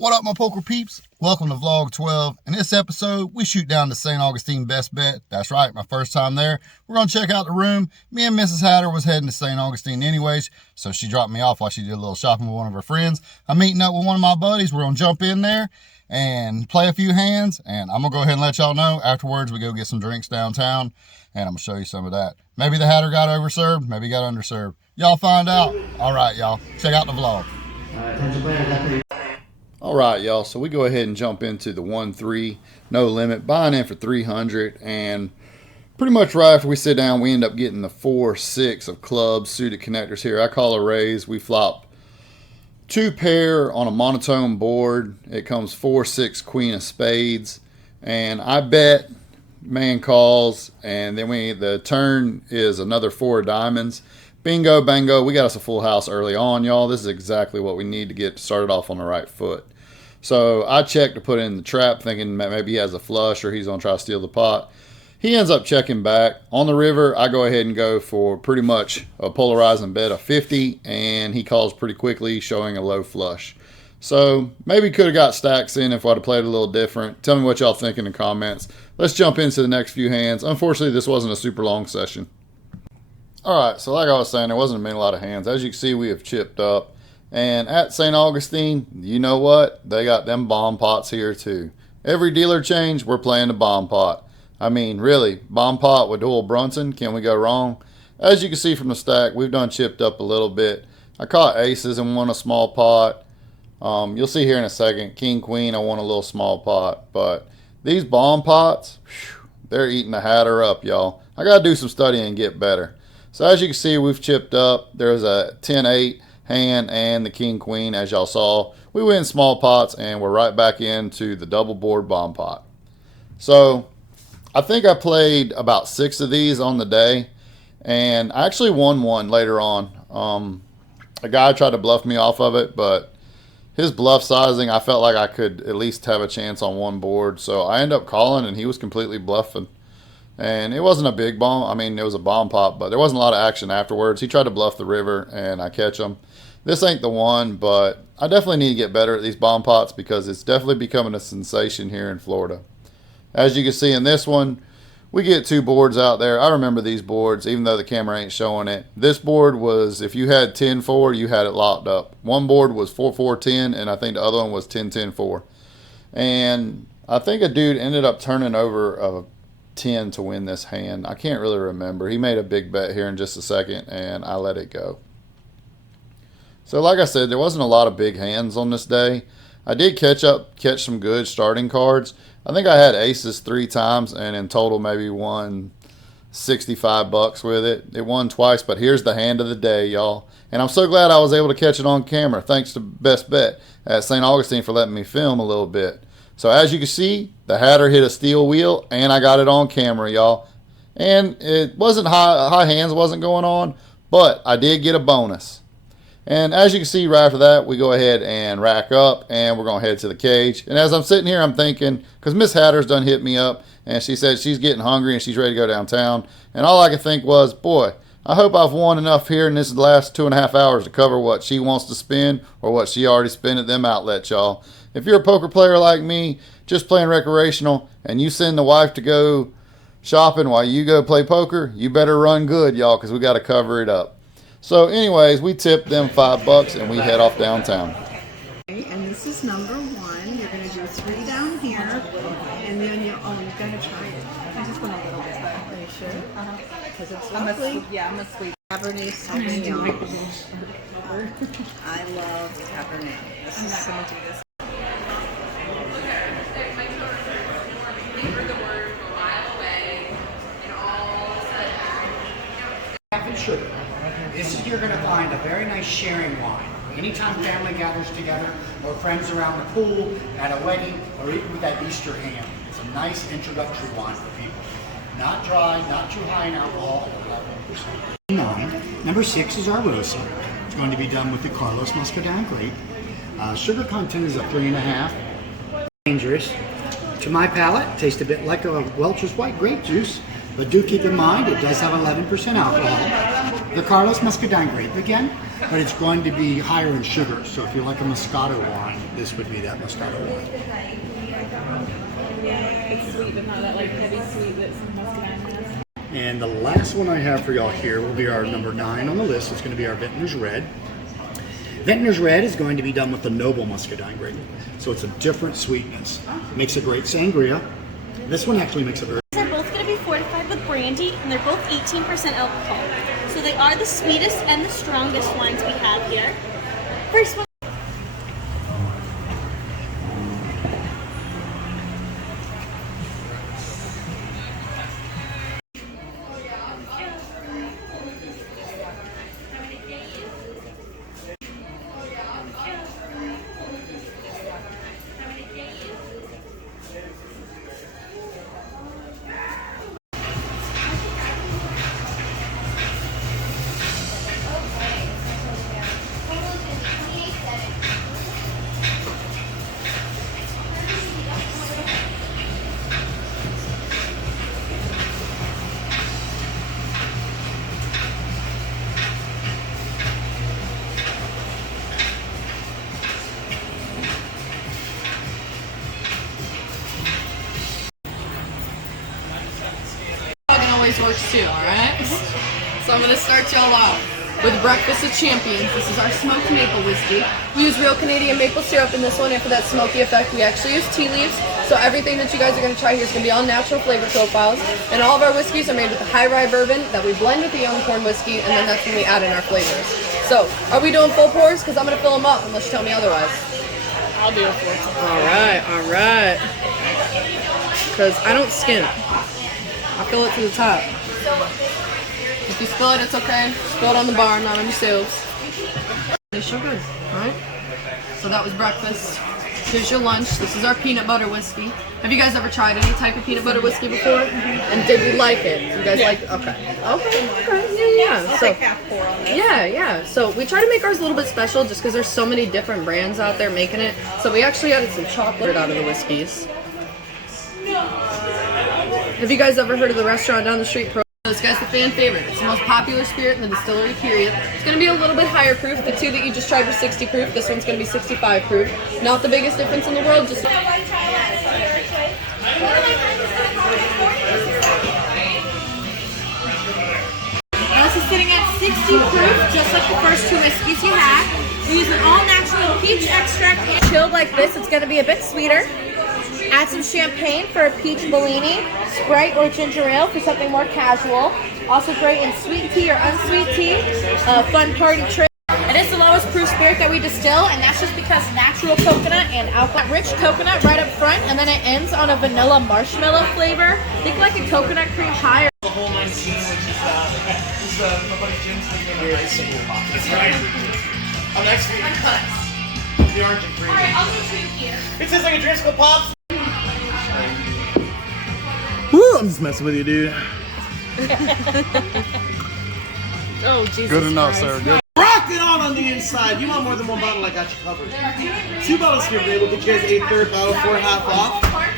What up, my poker peeps? Welcome to Vlog 12. In this episode, we shoot down to St. Augustine Bestbet. That's right, my first time there. We're going to check out the room. Me and Mrs. Hatter was heading to St. Augustine anyways, so she dropped me off while she did a little shopping with one of her friends. I'm meeting up with one of my buddies. We're going to jump in there and play a few hands, and I'm going to go ahead and let y'all know. Afterwards, we go get some drinks downtown, and I'm going to show you some of that. Maybe the Hatter got overserved, maybe he got underserved. Y'all find out. All right, y'all. Check out the vlog. All right, y'all, so we go ahead and jump into the 1-3 no limit, buying in for 300, and pretty much right after we sit down, we end up getting the 4-6 of clubs, suited connectors here. I call a raise. We flop 2 pair on a monotone board. It comes 4-6 queen of spades, and I bet, man calls, and then the turn is another 4 diamonds. Bingo, bango, we got us a full house early on, y'all. This is exactly what we need to get started off on the right foot. So I checked to put in the trap, thinking maybe he has a flush or he's going to try to steal the pot. He ends up checking back. On the river, I go ahead and go for pretty much a polarizing bet of 50, and he calls pretty quickly, showing a low flush. So maybe could have got stacks in if I'd have played a little different. Tell me what y'all think in the comments. Let's jump into the next few hands. Unfortunately, this wasn't a super long session. Alright, so like I was saying, there wasn't a lot of hands. As you can see, we have chipped up. And at St. Augustine, you know what? They got them bomb pots here too. Every dealer change, we're playing the bomb pot. I mean, really, bomb pot with Doyle Brunson, can we go wrong? As you can see from the stack, we've done chipped up a little bit. I caught aces and won a small pot. You'll see here in a second, king, queen, I won a little small pot. But these bomb pots, they're eating the Hatter up, y'all. I got to do some studying and get better. So as you can see, we've chipped up. There's a 10-8 hand and the king-queen, as y'all saw. We win small pots, and we're right back into the double board bomb pot. So I think I played about 6 of these on the day, and I actually won one later on. A guy tried to bluff me off of it, but his bluff sizing, I felt like I could at least have a chance on one board. So I ended up calling, and he was completely bluffing. And it wasn't a big bomb. I mean, it was a bomb pot, but there wasn't a lot of action afterwards. He tried to bluff the river, and I catch him. This ain't the one, but I definitely need to get better at these bomb pots because it's definitely becoming a sensation here in Florida. As you can see in this one, we get 2 boards out there. I remember these boards, even though the camera ain't showing it. This board was, if you had 10-4, you had it locked up. One board was 4-4-10, and I think the other one was 10-10-4. And I think a dude ended up turning over a 10 to win this hand. I can't really remember. He made a big bet here in just a second, and I let it go. So like I said, there wasn't a lot of big hands on this day. I did catch some good starting cards. I think I had aces 3 times, and in total maybe won 65 bucks with it. It won twice, but here's the hand of the day, y'all. And I'm so glad I was able to catch it on camera. Thanks to Bestbet at St. Augustine for letting me film a little bit. So as you can see, the Hatter hit a steel wheel, and I got it on camera, y'all. And it wasn't high hands wasn't going on, but I did get a bonus. And as you can see right after that, we go ahead and rack up, and we're going to head to the cage. And as I'm sitting here, I'm thinking, because Miss Hatter's done hit me up, and she said she's getting hungry and she's ready to go downtown. And all I could think was, boy, I hope I've won enough here in this last 2.5 hours to cover what she wants to spend or what she already spent at them outlets, y'all. If you're a poker player like me, just playing recreational, and you send the wife to go shopping while you go play poker, you better run good, y'all, because we got to cover it up. So anyways, we tip them $5 and we head off downtown. And this is number 1. You're going to do 3 down here, and then you're going to try it. I just want a little bit. Are you sure? Because it's lovely. I'm a sweet Cabernet Sauvignon. I love Cabernet. I'm not going to do this. And sugar. This is, you're going to find a very nice sharing wine. Anytime family gathers together, or friends around the pool, at a wedding, or even with that Easter ham. It's a nice introductory wine for people. Not dry, not too high in alcohol, 11%. 9. Number 6 is our rosé. It's going to be done with the Carlos Muscadin grape. Sugar content is a 3.5. Dangerous. To my palate, tastes a bit like a Welch's white grape juice. But do keep in mind, it does have 11% alcohol. the Carlos Muscadine grape again, but it's going to be higher in sugar. So if you like a Moscato wine, this would be that Moscato wine. It's sweet, but not that like heavy sweet that some muscadine has. And the last one I have for y'all here will be our number 9 on the list. It's going to be our Vintner's Red. Vintner's Red is going to be done with the Noble Muscadine grape. So it's a different sweetness. Makes a great sangria. This one actually makes a very... They're both going to be fortified with brandy, and they're both 18% alcohol. So they are the sweetest and the strongest wines we have here. First one. Works too, alright? So I'm gonna start y'all off with Breakfast of Champions. This is our smoked maple whiskey. We use real Canadian maple syrup in this one, and for that smoky effect, we actually use tea leaves. So everything that you guys are gonna try here is gonna be all natural flavor profiles. And all of our whiskeys are made with a high rye bourbon that we blend with the young corn whiskey, and then that's when we add in our flavors. So, are we doing full pours? Because I'm gonna fill them up unless you tell me otherwise. I'll do it for you. Alright. Because I don't skim. I fill it to the top. If you spill it, it's okay. Spill it on the bar, not on yourselves. They're so good, alright? So that was breakfast. Here's your lunch. This is our peanut butter whiskey. Have you guys ever tried any type of peanut butter whiskey before? And did you like it? You guys like it? Okay. Yeah. So, half pour on this. yeah. So we try to make ours a little bit special just because there's so many different brands out there making it. So we actually added some chocolate out of the whiskeys. Have you guys ever heard of the restaurant down the street? This guy's the fan favorite. It's the most popular spirit in the distillery, period. It's going to be a little bit higher proof. The two that you just tried were 60 proof. This one's going to be 65 proof. Not the biggest difference in the world. Just This is sitting at 60 proof, just like the first two whiskeys you had. We're using all natural peach extract. Chilled like this, it's going to be a bit sweeter. Add some champagne for a peach Bellini, Sprite or ginger ale for something more casual. Also great in sweet tea or unsweet tea. Fun party trick. It is the lowest proof spirit that we distill, and that's just because natural coconut and alcohol. Rich coconut right up front, and then it ends on a vanilla marshmallow flavor. Think like a coconut cream pie. The whole 19, which is my buddy Jim's thinking of a nice single box. It's right. I'm next week. The orange and green. Alright, I'll go to here. It tastes like a Driscoll Pops. Woo, I'm just messing with you, dude. Oh, Jesus Good enough, Christ. sir. Good. Rocked it on the inside. You want more than one bottle, I got you covered. 2 bottles here, babe. We'll get you guys a third bottle for half off.